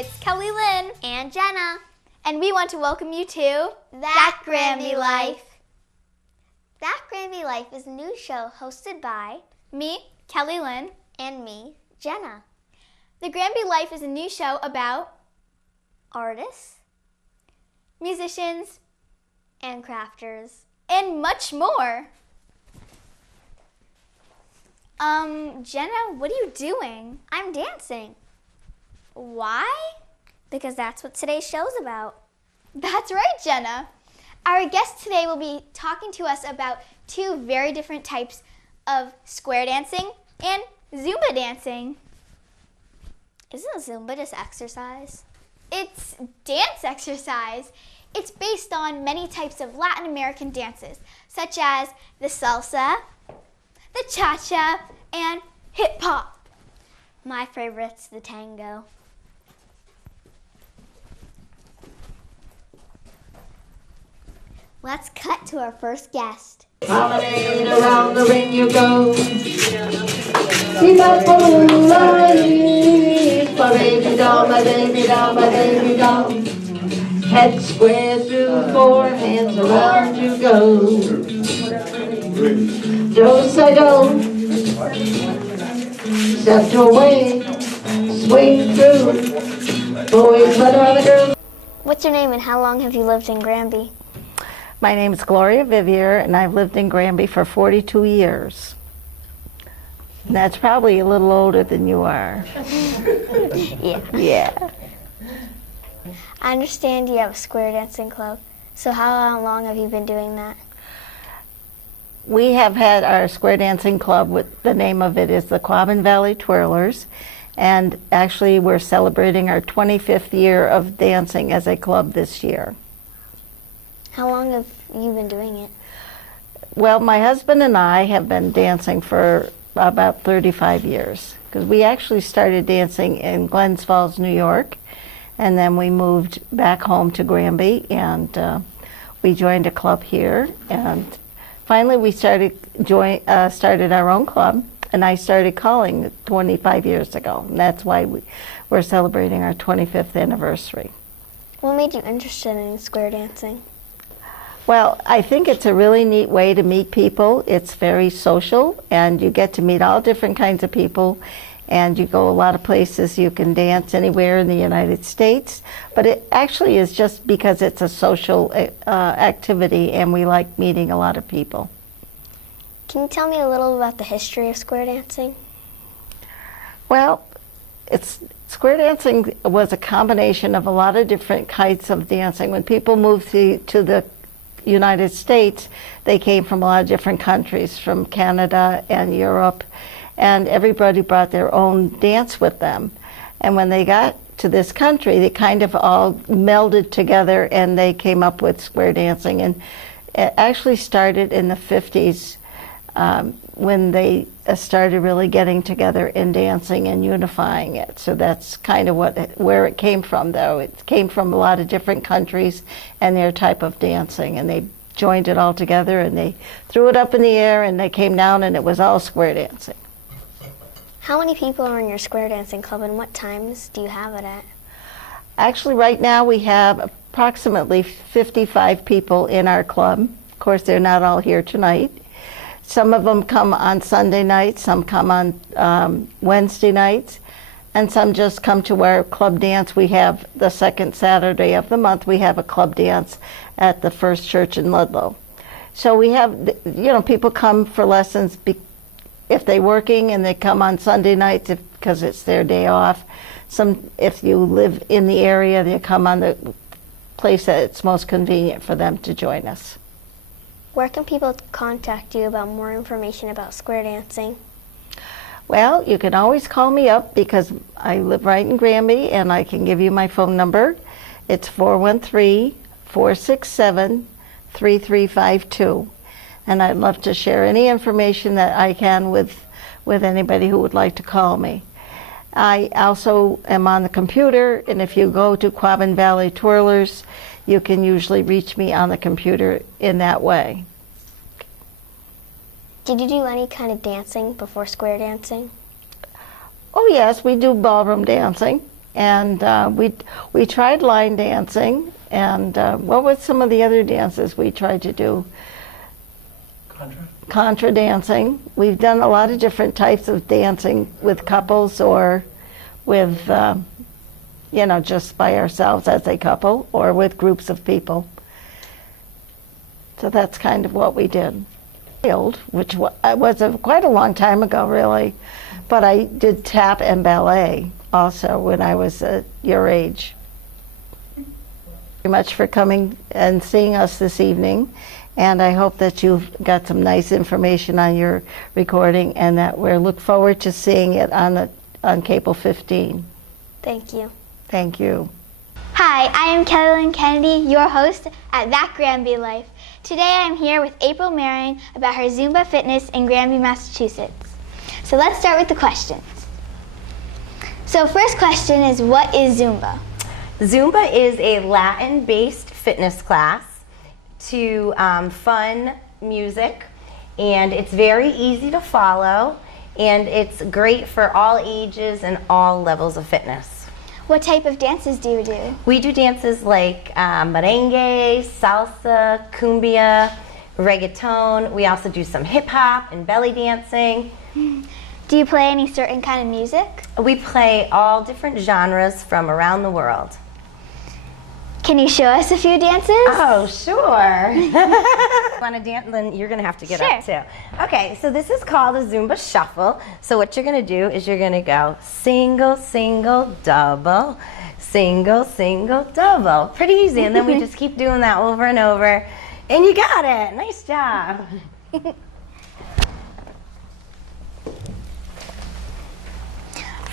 It's Kelly Lynn and Jenna, and we want to welcome you to That Granby Life. That Granby Life is a new show hosted by me, Kelly Lynn, and me, Jenna. The Granby Life is a new show about artists, musicians, and crafters, and much more. Jenna, what are you doing? I'm dancing. Why? Because that's what today's show's about. That's right, Jenna. Our guest today will be talking to us about two very different types of square dancing and Zumba dancing. Isn't Zumba just exercise? It's dance exercise. It's based on many types of Latin American dances, such as the salsa, the cha-cha, and hip-hop. My favorite's the tango. Let's cut to our first guest. Promenade around the ring you go. See my my baby doll, my baby doll, my baby doll. Head square through four, hands around you go. Do say do. Step away, swing through. Boys, let other girls. What's your name and how long have you lived in Granby? My name is Gloria Vivier, and I've lived in Granby for 42 years. And that's probably a little older than you are. Yeah. I understand you have a square dancing club. So how long have you been doing that? We have had our square dancing club, with the name of it is the Granby Valley Twirlers, and actually we're celebrating our 25th year of dancing as a club this year. How long have you been doing it? Well, my husband and I have been dancing for about 35 years, because we actually started dancing in Glens Falls, New York, and then we moved back home to Granby, and we joined a club here, and finally we started our own club, and I started calling 25 years ago, and that's why we're celebrating our 25th anniversary. What made you interested in square dancing? Well, I think it's a really neat way to meet people. It's very social, and you get to meet all different kinds of people, and you go a lot of places. You can dance anywhere in the United States, but it actually is just because it's a social activity, and we like meeting a lot of people. Can you tell me a little about the history of square dancing? Well, square dancing was a combination of a lot of different kinds of dancing. When people moved to the United States, they came from a lot of different countries, from Canada and Europe, and everybody brought their own dance with them. And when they got to this country, they kind of all melded together and they came up with square dancing. And it actually started in the 50s when they started really getting together and dancing and unifying it. So that's kind of where it came from, though. It came from a lot of different countries and their type of dancing, and they joined it all together and they threw it up in the air and they came down and it was all square dancing. How many people are in your square dancing club and what times do you have it at? Actually, right now we have approximately 55 people in our club. Of course, they're not all here tonight. Some of them come on Sunday nights, some come on Wednesday nights, and some just come to our club dance. We have the second Saturday of the month, we have a club dance at the First Church in Ludlow. So we have, people come for lessons if they're working, and they come on Sunday nights because it's their day off. If you live in the area, they come on the place that it's most convenient for them to join us. Where can people contact you about more information about square dancing? Well, you can always call me up because I live right in Granby, and I can give you my phone number. It's 413-467-3352. And I'd love to share any information that I can with anybody who would like to call me. I also am on the computer, and if you go to Granby Valley Twirlers, you can usually reach me on the computer in that way. Did you do any kind of dancing before square dancing? Oh yes, we do ballroom dancing, And we tried line dancing, and what were some of the other dances we tried to do? Contra dancing. We've done a lot of different types of dancing with couples or with, just by ourselves as a couple or with groups of people. So that's kind of what we did. Which was quite a long time ago, really. But I did tap and ballet also when I was your age. Thank you very much for coming and seeing us this evening. And I hope that you've got some nice information on your recording and that we look forward to seeing it on Cable 15. Thank you. Thank you. Hi, I am Kelly Lynn Kennedy, your host at That Granby Life. Today I'm here with April Marion about her Zumba fitness in Granby, Massachusetts. So let's start with the questions. So first question is, what is Zumba? Zumba is a Latin-based fitness class to fun music, and it's very easy to follow, and it's great for all ages and all levels of fitness. What type of dances do you do? We do dances like merengue, salsa, cumbia, reggaeton. We also do some hip hop and belly dancing. Do you play any certain kind of music? We play all different genres from around the world. Can you show us a few dances? Oh, sure. Want to dance? Then you're going to have to get up too. Okay, so this is called a Zumba shuffle. So what you're going to do is you're going to go single, single, double, single, single, double. Pretty easy. And then we just keep doing that over and over. And you got it. Nice job.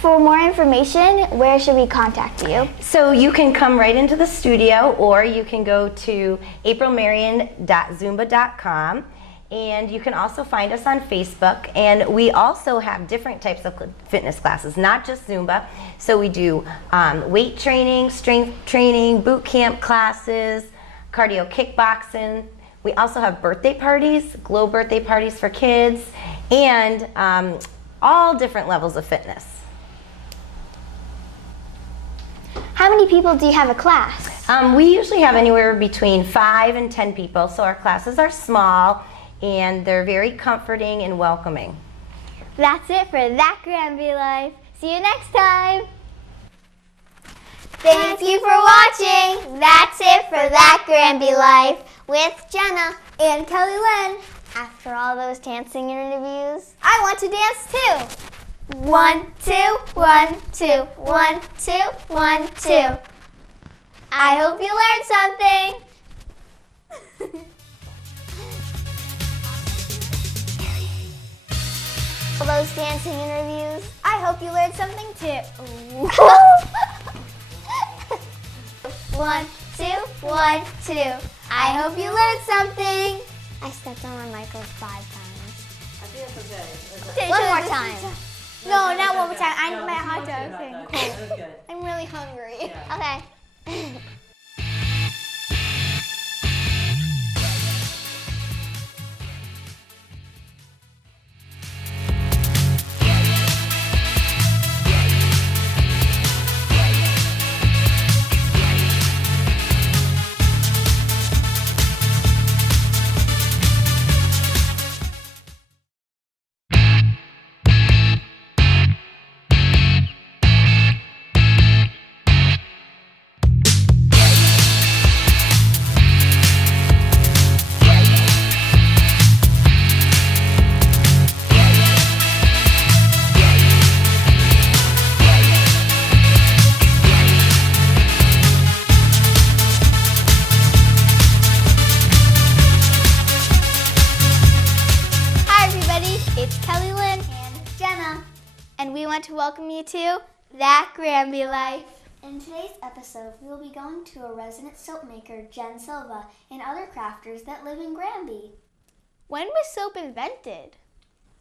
For more information, where should we contact you? So you can come right into the studio, or you can go to aprilmarion.zumba.com, and you can also find us on Facebook. And we also have different types of fitness classes, not just Zumba. So we do weight training, strength training, boot camp classes, cardio kickboxing. We also have birthday parties, glow birthday parties for kids, and all different levels of fitness. How many people do you have a class? We usually have anywhere between 5 and 10 people, so our classes are small and they're very comforting and welcoming. That's it for That Granby Life. See you next time. Thank you for watching. That's it for That Granby Life with Jenna and Kelly Lynn. After all those dancing interviews, I want to dance too. 1, 2, 1, 2, 1, 2, 1, 2. I hope you learned something. All those dancing interviews, I hope you learned something too. 1, 2, 1, 2. I hope you learned something. I stepped on my mic like 5 times. I think that's okay. One more time. No, not one more time. I need my hot dog That thing. was good. I'm really hungry. Yeah. Okay. To welcome you to That Granby Life. In today's episode, we will be going to a resident soap maker, Jen Silva, and other crafters that live in Granby. When was soap invented?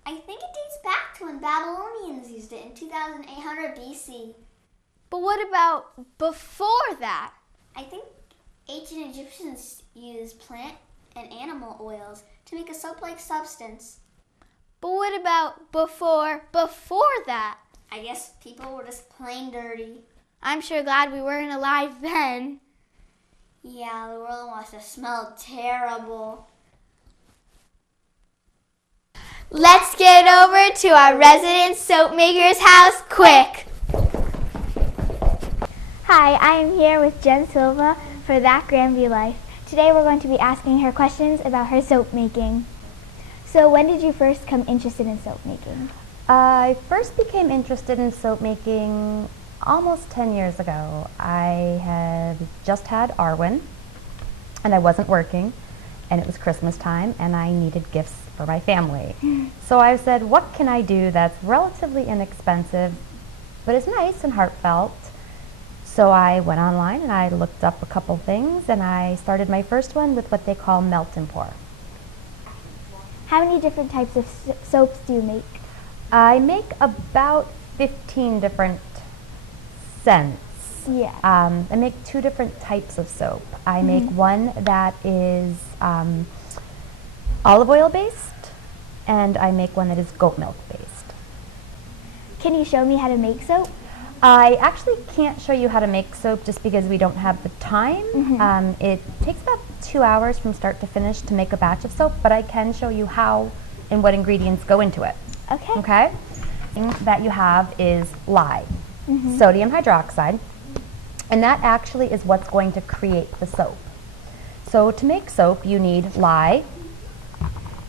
I think it dates back to when Babylonians used it in 2800 BC. But what about before that? I think ancient Egyptians used plant and animal oils to make a soap-like substance. But what about before that? I guess people were just plain dirty. I'm sure glad we weren't alive then. Yeah, the world must have smelled terrible. Let's get over to our resident soap maker's house quick. Hi, I am here with Jen Silva for That Granby Life. Today we're going to be asking her questions about her soap making. So when did you first come interested in soap making? I first became interested in soap making almost 10 years ago. I had just had Arwen, and I wasn't working, and it was Christmas time, and I needed gifts for my family. So I said, what can I do that's relatively inexpensive, but is nice and heartfelt? So I went online and I looked up a couple things, and I started my first one with what they call melt and pour. How many different types of soaps do you make? I make about 15 different scents. Yeah. I make 2 different types of soap. I make one that is olive oil based, and I make one that is goat milk based. Can you show me how to make soap? I actually can't show you how to make soap just because we don't have the time. It takes about 2 hours from start to finish to make a batch of soap, but I can show you how and what ingredients go into it. Okay. Okay? Thing that you have is lye, sodium hydroxide, and that actually is what's going to create the soap. So to make soap, you need lye.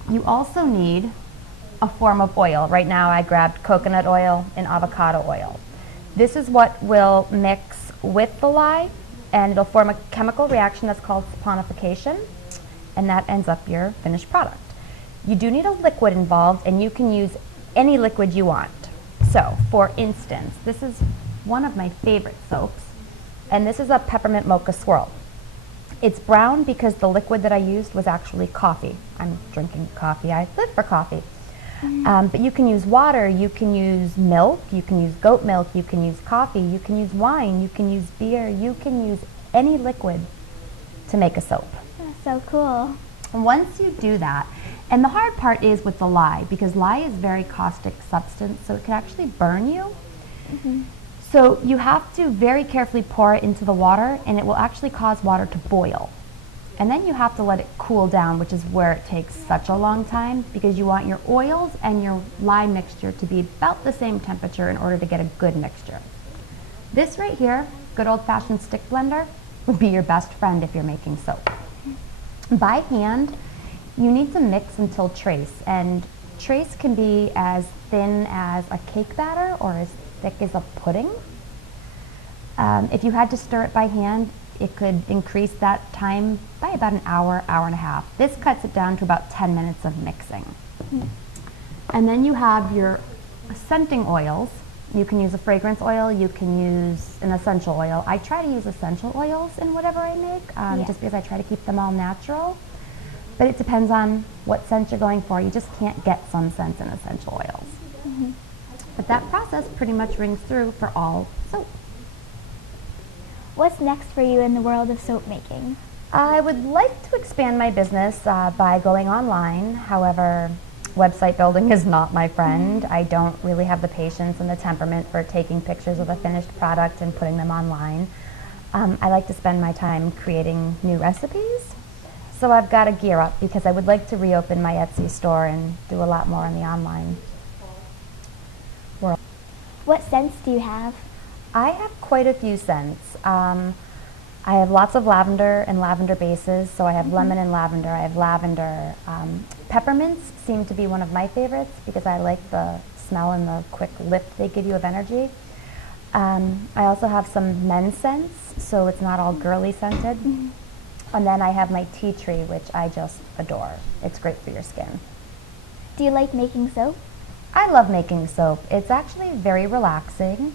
You also need a form of oil. Right now I grabbed coconut oil and avocado oil. This is what will mix with the lye, and it'll form a chemical reaction that's called saponification, and that ends up your finished product. You do need a liquid involved, and you can use any liquid you want. So, for instance, this is one of my favorite soaps, and this is a peppermint mocha swirl. It's brown because the liquid that I used was actually coffee. I'm drinking coffee. I live for coffee. But you can use water, you can use milk, you can use goat milk, you can use coffee, you can use wine, you can use beer, you can use any liquid to make a soap. That's so cool. And once you do that, and the hard part is with the lye, because lye is very caustic substance, so it can actually burn you. So you have to very carefully pour it into the water, and it will actually cause water to boil. And then you have to let it cool down, which is where it takes such a long time, because you want your oils and your lye mixture to be about the same temperature in order to get a good mixture. This right here, good old-fashioned stick blender, would be your best friend if you're making soap. By hand, you need to mix until trace, and trace can be as thin as a cake batter or as thick as a pudding. If you had to stir it by hand, it could increase that time by about an hour, hour and a half. This cuts it down to about 10 minutes of mixing. And then you have your scenting oils. You can use a fragrance oil, you can use an essential oil. I try to use essential oils in whatever I make, just because I try to keep them all natural. But it depends on what scent you're going for. You just can't get some scents in essential oils. But that process pretty much rings through for all soap. What's next for you in the world of soap making? I would like to expand my business by going online. However, website building is not my friend. I don't really have the patience and the temperament for taking pictures of a finished product and putting them online. I like to spend my time creating new recipes. So I've got to gear up because I would like to reopen my Etsy store and do a lot more in the online world. What scents do you have? I have quite a few scents. I have lots of lavender and lavender bases, so I have lemon and lavender. I have lavender. Peppermints seem to be one of my favorites because I like the smell and the quick lift they give you of energy. I also have some men's scents, so it's not all girly scented. And then I have my tea tree, which I just adore. It's great for your skin. Do you like making soap? I love making soap. It's actually very relaxing.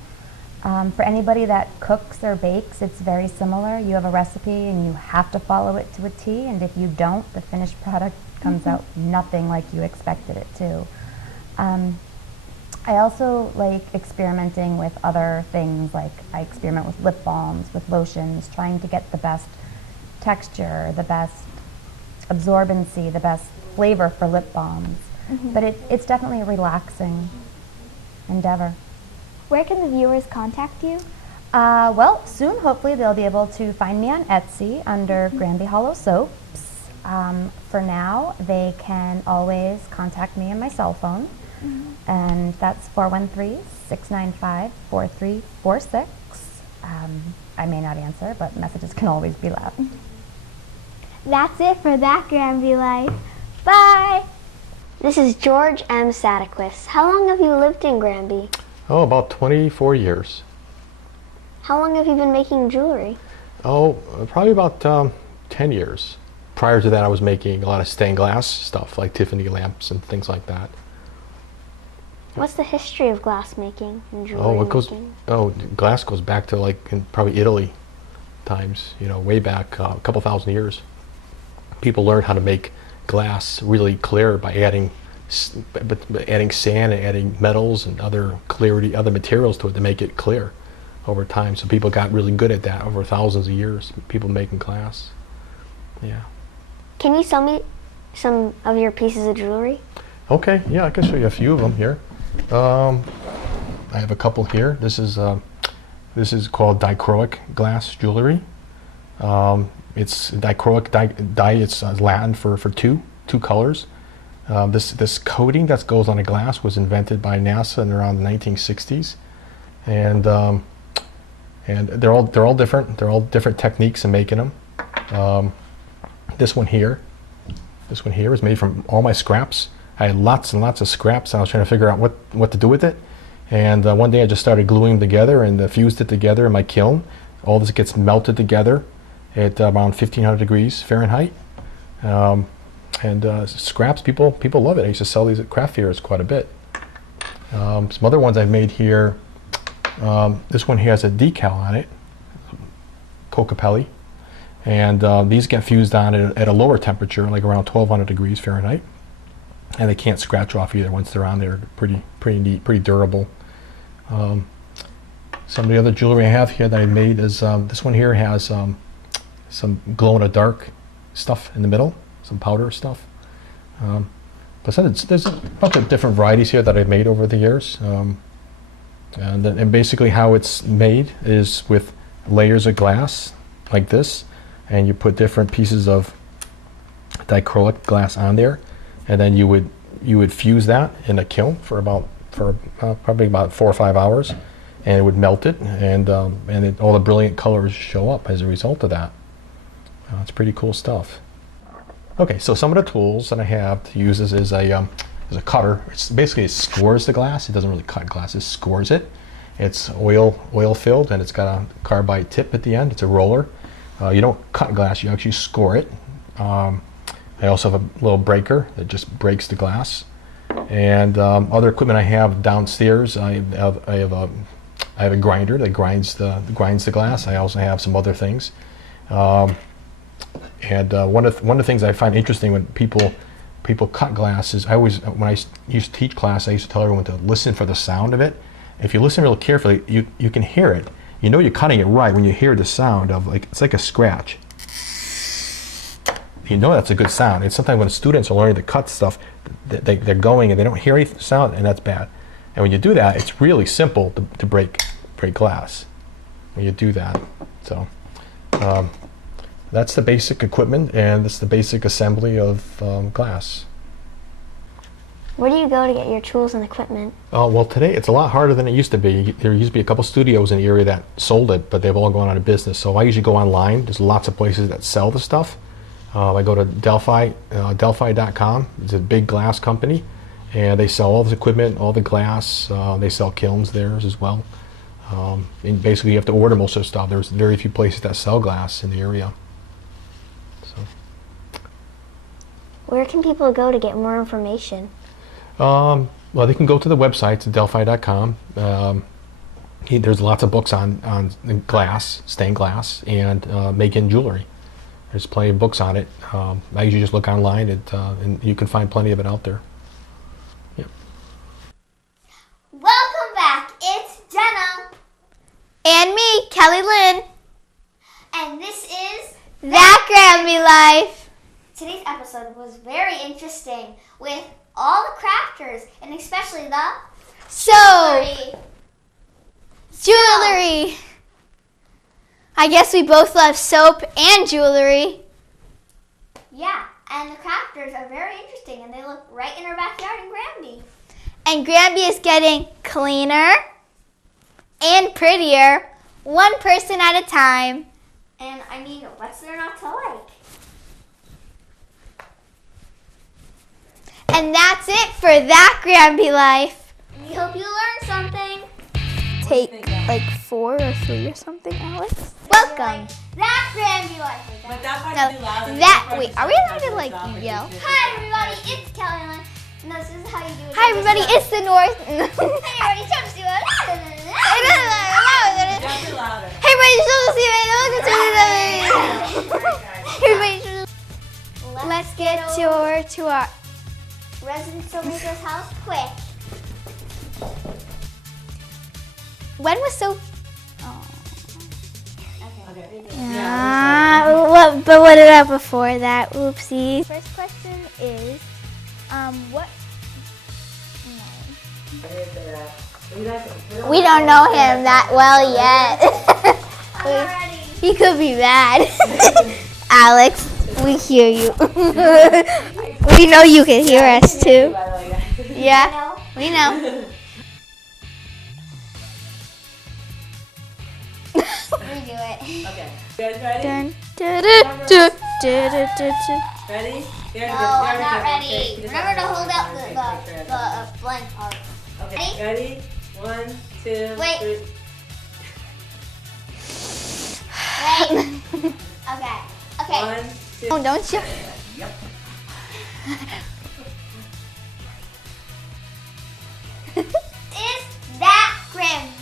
For anybody that cooks or bakes, it's very similar. You have a recipe and you have to follow it to a T, and if you don't, the finished product comes out nothing like you expected it to. I also like experimenting with other things, like I experiment with lip balms, with lotions, trying to get the best texture, the best absorbency, the best flavor for lip balms. But it's definitely a relaxing endeavor. Where can the viewers contact you? Well, soon, hopefully, they'll be able to find me on Etsy under Granby Hollow Soaps. For now, they can always contact me on my cell phone, and that's 413-695-4346. I may not answer, but messages can always be left. That's it for That Granby Life. Bye! This is George M. Sadaquist. How long have you lived in Granby? Oh, about 24 years. How long have you been making jewelry? Oh, probably about 10 years. Prior to that, I was making a lot of stained glass stuff, like Tiffany lamps and things like that. What's the history of glass making and jewelry Oh, making? Glass goes back to like in probably Italy times, way back a couple thousand years. People learned how to make glass really clear by adding sand and adding metals and other materials to it to make it clear over time. So people got really good at that over thousands of years, people making glass. Yeah. Can you sell me some of your pieces of jewelry? Okay, yeah, I can show you a few of them here. I have a couple here. This is called dichroic glass jewelry. It's dichroic dye. It's Latin for two colors. This coating that goes on a glass was invented by NASA in around the 1960s, and they're all different. They're all different techniques in making them. This one here is made from all my scraps. I had lots and lots of scraps, and I was trying to figure out what to do with it. And one day I just started gluing them together and fused it together in my kiln. All this gets melted together at around 1500 degrees Fahrenheit. Scraps, people love it. I used to sell these at craft fairs quite a bit. Some other ones I've made here. This one here has a decal on it, Cocapelli. And these get fused on at a lower temperature, like around 1200 degrees Fahrenheit. And they can't scratch off either once they're on there. Pretty neat, pretty durable. Some of the other jewelry I have here that I made is this one here has some glow-in-the-dark stuff in the middle, some powder stuff. But there's a bunch of different varieties here that I've made over the years. And basically how it's made is with layers of glass like this, and you put different pieces of dichroic glass on there, and then you would fuse that in a kiln for probably about 4 or 5 hours, and it would melt it, and all the brilliant colors show up as a result of that. It's pretty cool stuff. Okay, so some of the tools that I have to use is a cutter. It scores the glass. It doesn't really cut glass. It scores it. It's oil filled, and it's got a carbide tip at the end. It's a roller. You don't cut glass. You actually score it. I also have a little breaker that just breaks the glass. And other equipment I have downstairs, I have a grinder that grinds the glass. I also have some other things. One of the things I find interesting when people cut glass is when I used to teach class, I used to tell everyone to listen for the sound of it. If you listen real carefully, you can hear it. You know you're cutting it right when you hear the sound of it's like a scratch. You know that's a good sound. And sometimes when students are learning to cut stuff, they're going and they don't hear any sound, and that's bad. And when you do that, it's really simple to break glass when you do that. So that's the basic equipment, and that's the basic assembly of glass. Where do you go to get your tools and equipment? Well, today it's a lot harder than it used to be. There used to be a couple studios in the area that sold it, but they've all gone out of business. So I usually go online. There's lots of places that sell the stuff. I go to Delphi.com. It's a big glass company, and they sell all this equipment, all the glass. They sell kilns there as well. And basically, you have to order most of the stuff. There's very few places that sell glass in the area. So. Where can people go to get more information? Well, they can go to the website, Delphi.com. There's lots of books on glass, stained glass, and making jewelry. There's plenty of books on it. I usually just look online, and you can find plenty of it out there. Yeah. Welcome back. It's Jenna. And me, Kelly Lynn. And this is That Granby Life. today's episode was very interesting with all the crafters and especially the So, jewelry. I guess we both love soap and jewelry. Yeah, and the crafters are very interesting, and they look right in our backyard in Granby. And Granby is getting cleaner and prettier, one person at a time. And I mean, what's there not to like? And that's it for that Granby Life. We hope you learned something. Take like 4 or 3 or something, Alex. Welcome. That Granby Life. But that part No, is too loud. that, wait, are we allowed to like yell? Hi everybody, it's Kelly. And this is how you do it. Hi everybody, it's the North. Hey everybody, Trump's doing it. That's too louder. Hey everybody, let's get to our Resident Filmmaker's house quick. when was so Okay. but what about before that? Oopsie. First question is, what? We don't know him that well yet. He could be mad. Alex, we hear you. We know you can hear us too. Yeah, we know. Redo it. Okay. You guys ready? Dun, Ready? No, I'm not ready. Remember to hold out the blank part. Okay. Ready? 1, 2, Wait. 3. Wait. Okay. Okay. 1, 2. Oh, don't you? Is that Granby?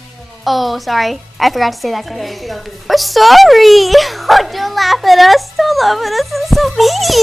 Oh, sorry. I forgot to say that. Okay, if you don't do this. We're sorry. Oh, don't laugh at us. Don't laugh at us. It's so mean.